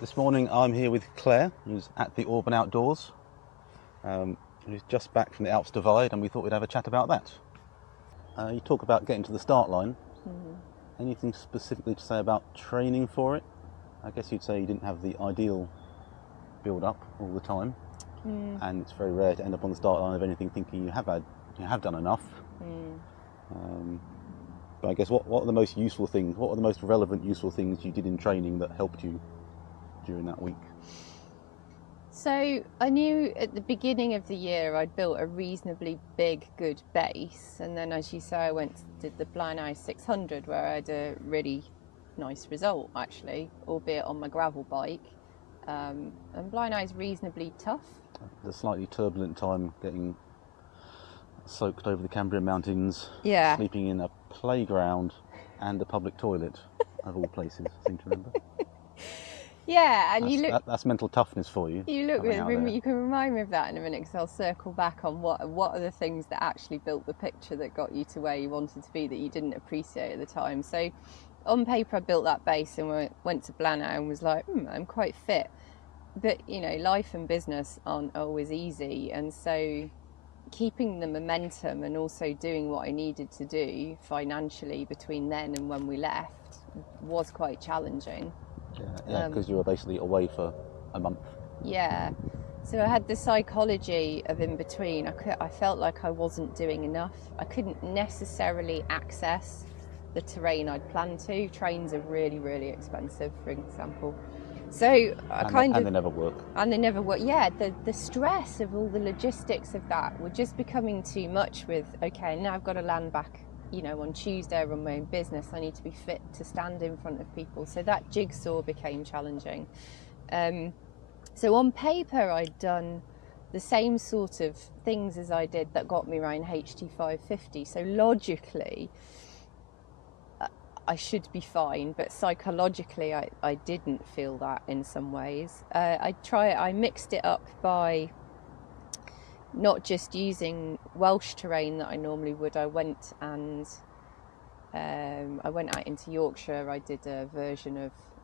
This morning I'm here with Claire, who's at the Auburn Outdoors, who's just back from the Alps Divide, and we thought we'd have a chat about that. You talk about getting to the start line. Anything specifically to say about training for it? I guess you'd say you didn't have the ideal build-up all the time, and it's very rare to end up on the start line of anything thinking you have done enough. But I guess what are the most useful things? What are the most relevant, useful things you did in training that helped you during that week? So I knew at the beginning of the year I'd built a reasonably big, good base, and then, as you say, I did the Blenheim 600 where I had a really nice result actually, albeit on my gravel bike. And Blenheim is reasonably tough. The slightly turbulent time getting soaked over the Cambrian Mountains, sleeping in a playground and a public toilet, of all places, I seem to remember. Yeah, and that's mental toughness for you. You can remind me of that in a minute, because I'll circle back on what are the things that actually built the picture that got you to where you wanted to be that you didn't appreciate at the time. So on paper I built that base and went to Blenheim and was like, I'm quite fit. But life and business aren't always easy, and so keeping the momentum and also doing what I needed to do financially between then and when we left was quite challenging. Yeah, because you were basically away for a month. Yeah, so I had the psychology of in between. I felt like I wasn't doing enough. I couldn't necessarily access the terrain I'd planned to. Trains are really, really expensive, for example. So and they never work. And they never work. Yeah, the stress of all the logistics of that were just becoming too much with, okay, now I've got to land back, on Tuesday I run my own business. I need to be fit to stand in front of people. So that jigsaw became challenging. So on paper I'd done the same sort of things as I did that got me around HT 550. So logically I should be fine, but psychologically I didn't feel that in some ways. I mixed it up by not just using Welsh terrain that I normally would. I went out into Yorkshire. I did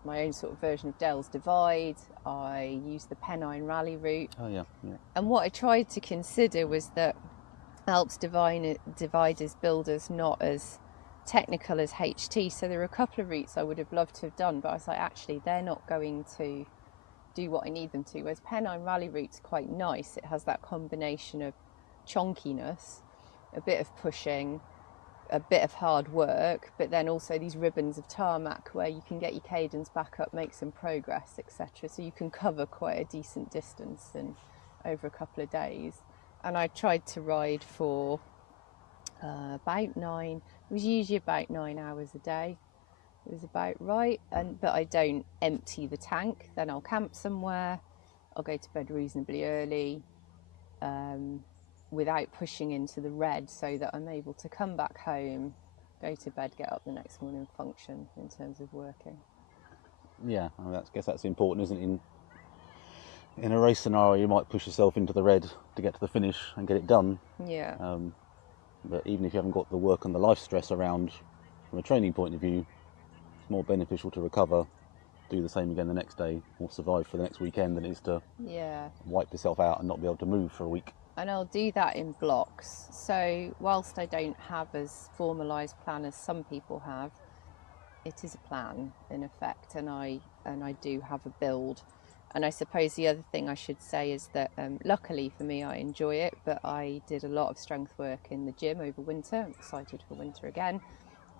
my own sort of version of Alps Divide. I used the Pennine Rally route. Oh yeah. And what I tried to consider was that Alps Divide is billed as not as technical as HT, so there were a couple of routes I would have loved to have done, but I was like, actually they're not going to do what I need them to. Whereas Pennine Rally route's quite nice. It has that combination of chonkiness, a bit of pushing, a bit of hard work, but then also these ribbons of tarmac where you can get your cadence back up, make some progress, etc. So you can cover quite a decent distance in over a couple of days. And I tried to ride for about 9. It was usually about 9 hours a day. It was about right, but I don't empty the tank. Then I'll camp somewhere. I'll go to bed reasonably early, without pushing into the red, so that I'm able to come back home, go to bed, get up the next morning, and function in terms of working. Yeah, I guess that's important, isn't it? In a race scenario, you might push yourself into the red to get to the finish and get it done. Yeah. But even if you haven't got the work and the life stress around, from a training point of view, it's more beneficial to recover, do the same again the next day, or survive for the next weekend than it is to wipe yourself out and not be able to move for a week. And I'll do that in blocks. So whilst I don't have as formalised plan as some people have, it is a plan in effect, and I do have a build. And I suppose the other thing I should say is that luckily for me, I enjoy it, but I did a lot of strength work in the gym over winter. I'm excited for winter again.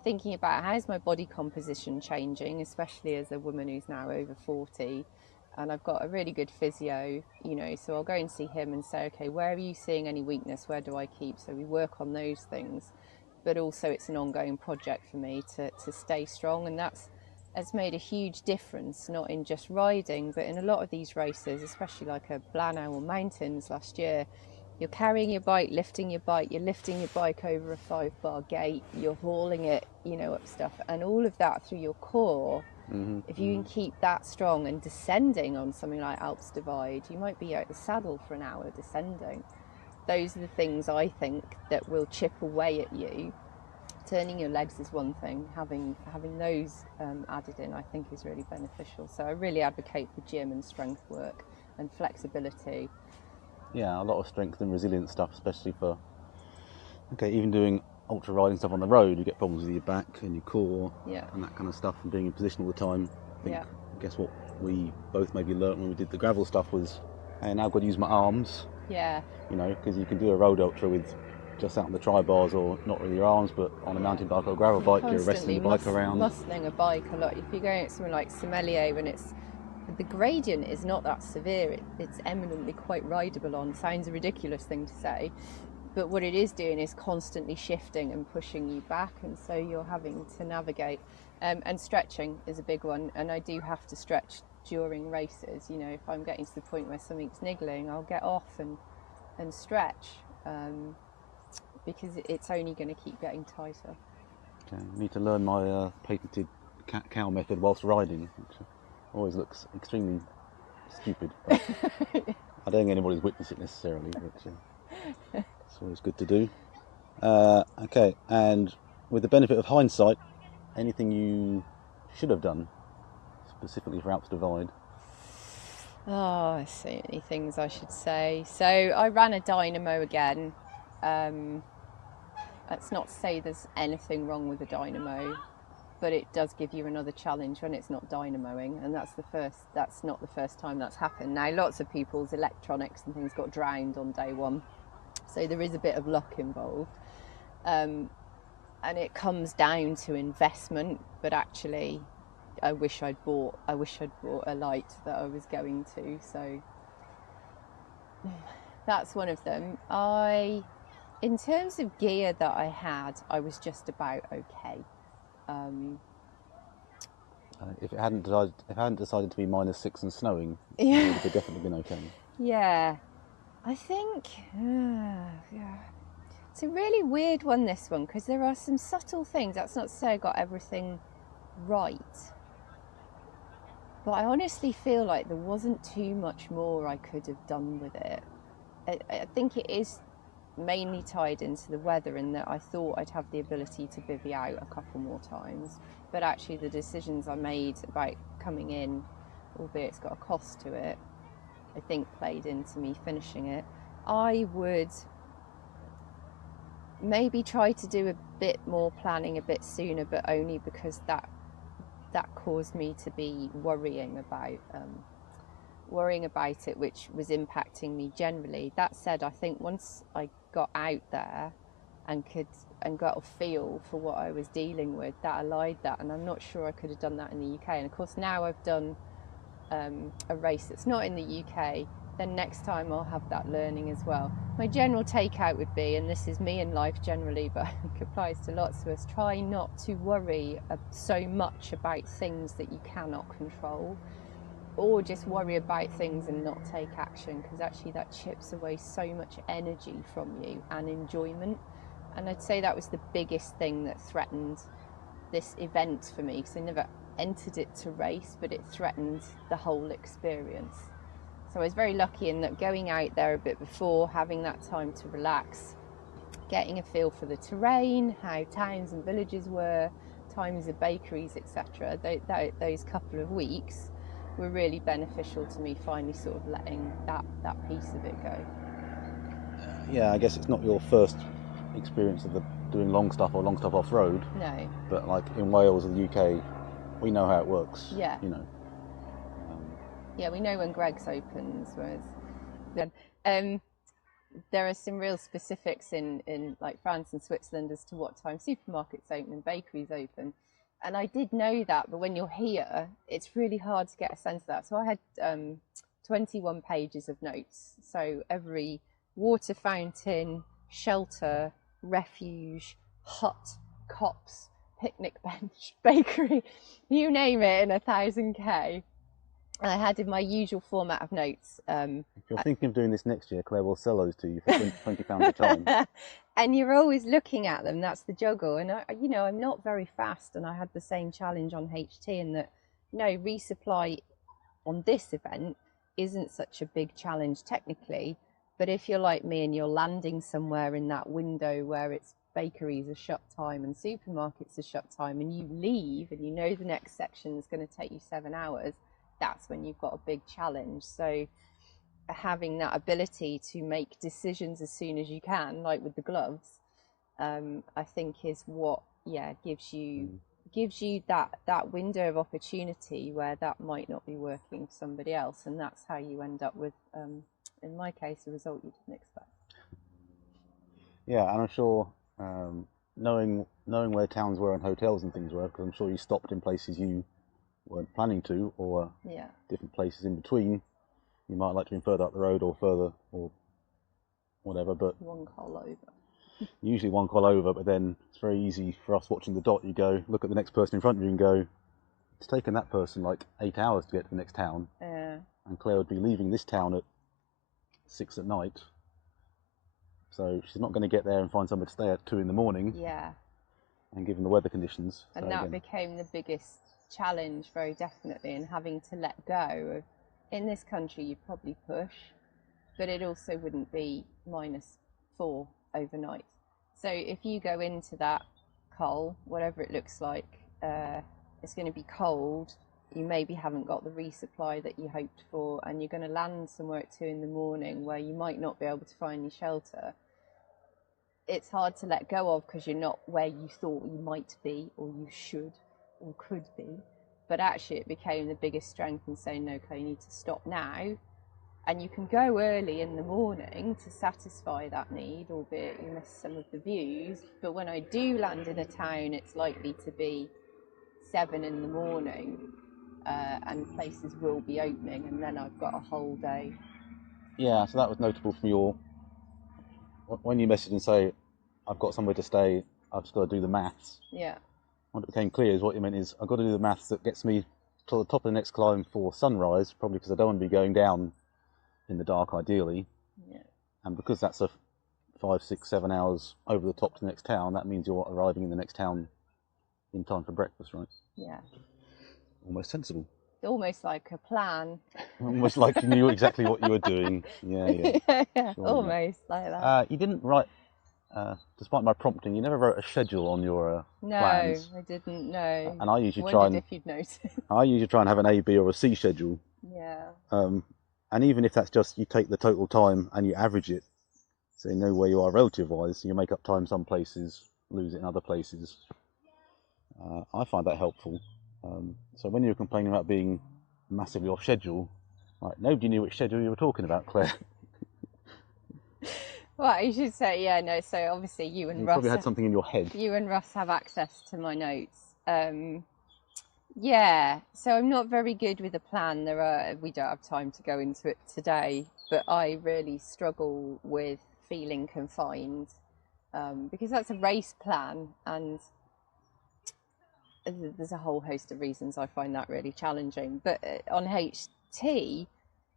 Thinking about how's my body composition changing, especially as a woman who's now over 40. And I've got a really good physio, so I'll go and see him and say, okay, where are you seeing any weakness? Where do I keep? So we work on those things. But also it's an ongoing project for me to stay strong, and has made a huge difference, not in just riding, but in a lot of these races, especially like a Blenheim or Mountains last year. You're carrying your bike, lifting your bike, you're lifting your bike over a 5-bar gate, you're hauling it, up stuff, and all of that through your core. If you can keep that strong and descending on something like Alps Divide, you might be out the saddle for an hour descending. Those are the things I think that will chip away at you turning your legs is one thing. Having those added in, I think, is really beneficial. So I really advocate for gym and strength work and flexibility. Yeah, a lot of strength and resilience stuff, especially for even doing ultra riding stuff on the road. You get problems with your back and your core, and that kind of stuff, and being in position all the time. I guess what we both maybe learnt when we did the gravel stuff was, hey, now I've got to use my arms. Yeah. You know, because you can do a road ultra with just out on the tri-bars, or not with your arms, but on a mountain bike or a gravel bike, you're wrestling the bike around. Muscling a bike a lot. If you're going at somewhere like Sommelier, when the gradient is not that severe, it's eminently quite rideable on. Sounds a ridiculous thing to say, but what it is doing is constantly shifting and pushing you back, and so you're having to navigate. And stretching is a big one, and I do have to stretch during races. You know, if I'm getting to the point where something's niggling, I'll get off and stretch, because it's only going to keep getting tighter. Okay, I need to learn my patented cat-cow method whilst riding, which always looks extremely stupid. But I don't think anybody's witnessed it necessarily, but it's always good to do. Okay, and with the benefit of hindsight, anything you should have done specifically for Alps Divide? Oh, there's so many things I should say. So I ran a dynamo again. That's not to say there's anything wrong with a dynamo, but it does give you another challenge when it's not dynamoing, and that's not the first time that's happened. Now, lots of people's electronics and things got drowned on day one, so there is a bit of luck involved, and it comes down to investment. But actually, I wish I'd bought a light that I was going to. So that's one of them. In terms of gear that I had, I was just about okay. If it hadn't decided to be -6 and snowing, it would have definitely been okay. Yeah, I think. It's a really weird one, this one, because there are some subtle things. That's not to say I got everything right, but I honestly feel like there wasn't too much more I could have done with it. I think it is mainly tied into the weather, in that I thought I'd have the ability to bivvy out a couple more times, but actually the decisions I made about coming in, albeit it's got a cost to it, I think played into me finishing it. I would maybe try to do a bit more planning a bit sooner, but only because that caused me to be worrying about it, which was impacting me generally. That said, I think once I got out there and got a feel for what I was dealing with, that allayed that, and I'm not sure I could have done that in the UK. And of course, now I've done a race that's not in the UK, then next time I'll have that learning as well. My general takeout would be, and this is me in life generally, but it applies to lots of us, try not to worry so much about things that you cannot control, or just worry about things and not take action, because actually that chips away so much energy from you and enjoyment. And I'd say that was the biggest thing that threatened this event for me, because I never entered it to race, but it threatened the whole experience. So I was very lucky in that, going out there a bit before, having that time to relax, getting a feel for the terrain, how towns and villages were, times of bakeries, etc. Those couple of weeks were really beneficial to me, finally sort of letting that piece of it go. Yeah, I guess it's not your first experience of doing long stuff off-road. No. But like in Wales or the UK, we know how it works. Yeah. You know. Yeah, we know when Greg's opens, whereas there are some real specifics in like France and Switzerland as to what time supermarkets open and bakeries open. And I did know that, but when you're here, it's really hard to get a sense of that. So I had 21 pages of notes. So every water fountain, shelter, refuge, hut, copse, picnic bench, bakery, you name it, in 1,000k. And I had in my usual format of notes. If you're thinking of doing this next year, Claire will sell those to you for £20 a time. And you're always looking at them. That's the juggle. And I'm not very fast, and I had the same challenge on HT, in that resupply on this event isn't such a big challenge technically. But if you're like me and you're landing somewhere in that window where it's bakeries are shut time and supermarkets are shut time, and you leave and you know the next section is going to take you 7 hours, that's when you've got a big challenge. So having that ability to make decisions as soon as you can, like with the gloves, I think is what gives you that window of opportunity where that might not be working for somebody else, and that's how you end up with, in my case, a result you didn't expect. Yeah, and I'm sure knowing where towns were and hotels and things were, because I'm sure you stopped in places you weren't planning to, or different places in between. You might like to be further up the road or further or whatever, but one col over. Usually one col over, but then it's very easy for us watching the dot. You go look at the next person in front of you and go, it's taken that person like 8 hours to get to the next town, and Claire would be leaving this town at 6 at night, so she's not going to get there and find somewhere to stay at 2 in the morning. Yeah. And given the weather conditions. And that became the biggest challenge, very definitely, and having to let go of, in this country you'd probably push, but it also wouldn't be -4 overnight. So if you go into that col, whatever it looks like, it's going to be cold, you maybe haven't got the resupply that you hoped for, and you're going to land somewhere at 2 in the morning where you might not be able to find any shelter. It's hard to let go of because you're not where you thought you might be, or you should or could be. But actually it became the biggest strength in saying, no, okay, you need to stop now. And you can go early in the morning to satisfy that need, albeit you miss some of the views. But when I do land in a town, it's likely to be 7 in the morning, and places will be opening, and then I've got a whole day. Yeah, so that was notable from your, when you message and say, I've got somewhere to stay, I've just got to do the maths. Yeah. What it became clear is what you meant is, I've got to do the maths that gets me to the top of the next climb for sunrise, probably because I don't want to be going down in the dark, ideally. Yeah. And because that's a 5, 6, 7 hours over the top to the next town, that means you're arriving in the next town in time for breakfast, right? Yeah. Almost sensible. Almost like a plan. Almost like you knew exactly what you were doing. Yeah. Yeah, sure, almost like that. You didn't write, despite my prompting, you never wrote a schedule on your plans. No, I didn't know. And I usually wondered if you'd noticed. I usually try and have an A, B or a C schedule. Yeah. And even if that's just you take the total time and you average it, so you know where you are relative-wise, you make up time some places, lose it in other places. I find that helpful. So when you were complaining about being massively off schedule, like, nobody knew which schedule you were talking about, Claire. Well, you should say, yeah, no, so obviously you and Russ... probably had something in your head. You and Russ have access to my notes. Yeah, so I'm not very good with a plan. We don't have time to go into it today, but I really struggle with feeling confined, because that's a race plan, and there's a whole host of reasons I find that really challenging. But on HT,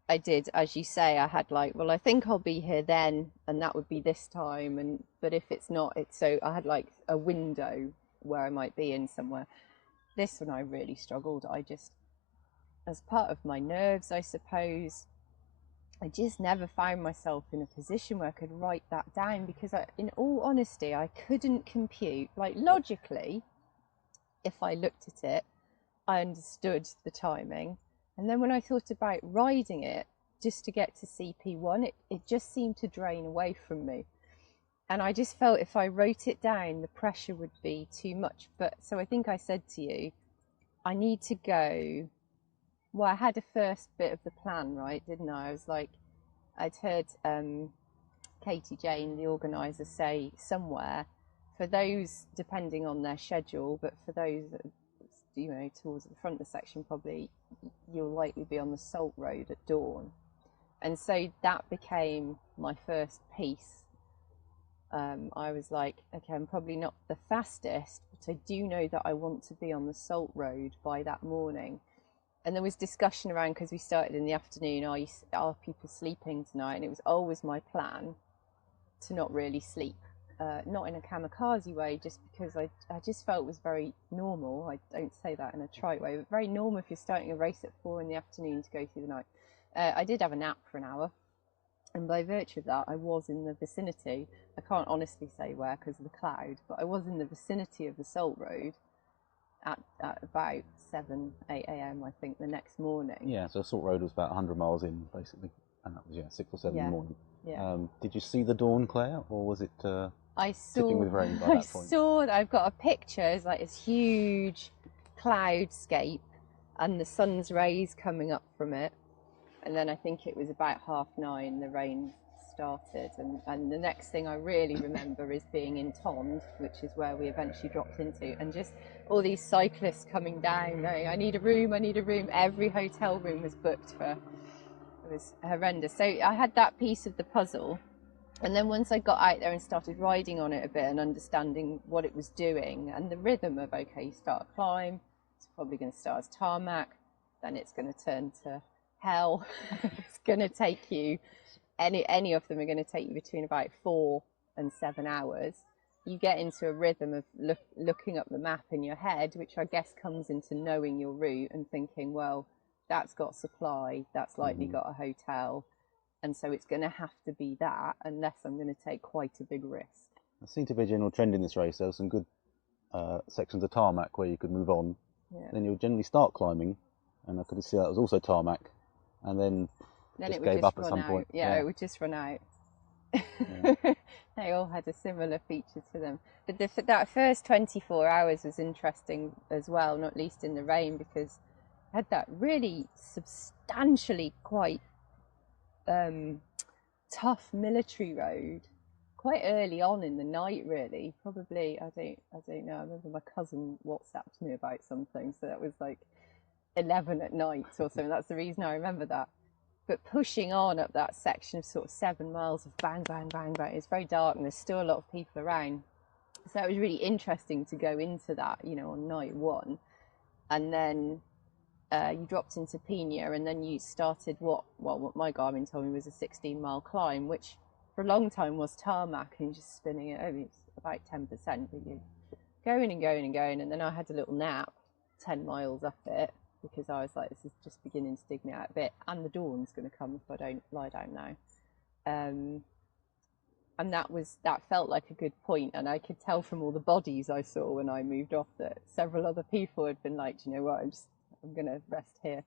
I did, as you say, I had like, well, I think I'll be here then, and that would be this time, but if it's not, so I had like a window where I might be in somewhere. This one I really struggled. I just, as part of my nerves, I suppose, I just never found myself in a position where I could write that down, because in all honesty, I couldn't compute, like logically, if I looked at it, I understood the timing. And then when I thought about riding it just to get to CP1, it just seemed to drain away from me. And I just felt if I wrote it down, the pressure would be too much. But so I think I said to you, I need to go. Well, I had a first bit of the plan, right, didn't I? I was like, I'd heard Katie Jane, the organiser, say somewhere, for those, depending on their schedule, but for those, you know, towards the front of the section, probably you'll likely be on the Salt Road at dawn. And so that became my first piece. I was like, okay, I'm probably not the fastest, but I do know that I want to be on the Salt Road by that morning. And there was discussion around, because we started in the afternoon, are people sleeping tonight? And it was always my plan to not really sleep. Not in a kamikaze way, just because I just felt it was very normal. I don't say that in a trite way, but very normal if you're starting a race at 4 in the afternoon to go through the night. I did have a nap for an hour, And by virtue of that, I was in the vicinity. I can't honestly say where because of the cloud, but I was in the vicinity of the Salt Road at about 7, 8 a.m. I think the next morning. Yeah, so Salt Road was about 100 miles in, basically, and that was 6 or 7 in the morning. Yeah. Did you see the dawn, Claire, or was it I tipping with rain by that point? I saw. I've got a picture. It's like this huge cloudscape, and the sun's rays coming up from it. And then I think it was about 9:30 the rain started, and the next thing I really remember is being in Tond, which is where we eventually dropped into, and just all these cyclists coming down going, I need a room, I need a room. Every hotel room was booked for. It was horrendous. So I had that piece of the puzzle, and then once I got out there and started riding on it a bit and understanding what it was doing and the rhythm of, okay, you start a climb, it's probably going to start as tarmac, then it's going to turn to hell. It's going to take you, any of them are going to take you between about 4 and 7 hours. You get into a rhythm of looking up the map in your head, which I guess comes into knowing your route and thinking, well, that's got supply, that's likely got a hotel, and so it's going to have to be that unless I'm going to take quite a big risk. There seemed to be a general trend in this race. There were some good sections of tarmac where you could move on. Then you would generally start climbing, and I could see that was also tarmac, and then it gave would up just at some run out. point. Yeah, it would just run out. They all had a similar feature to them. But that first 24 hours was interesting as well, not least in the rain, because I had that really substantially quite tough military road quite early on in the night, really. Probably, I don't know. I remember my cousin WhatsApped me about something, so that was like 11 at night or something. That's the reason I remember that. But pushing on up that section of sort of 7 miles of bang, bang, bang, bang, it's very dark and there's still a lot of people around. So it was really interesting to go into that, on night 1. And then you dropped into Pina, and then you started what my Garmin told me was a 16-mile climb, which for a long time was tarmac and just spinning it over. It's about 10%, but you're going and going and going. And then I had a little nap 10 miles up it, because I was like, this is just beginning to dig me out a bit, and the dawn's going to come if I don't lie down now. And that felt like a good point, and I could tell from all the bodies I saw when I moved off that several other people had been like, do you know what, I'm going to rest here,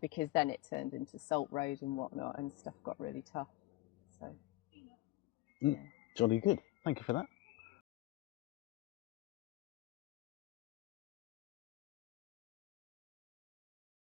because then it turned into Salt Road and whatnot, and stuff got really tough. So, jolly good. Thank you for that.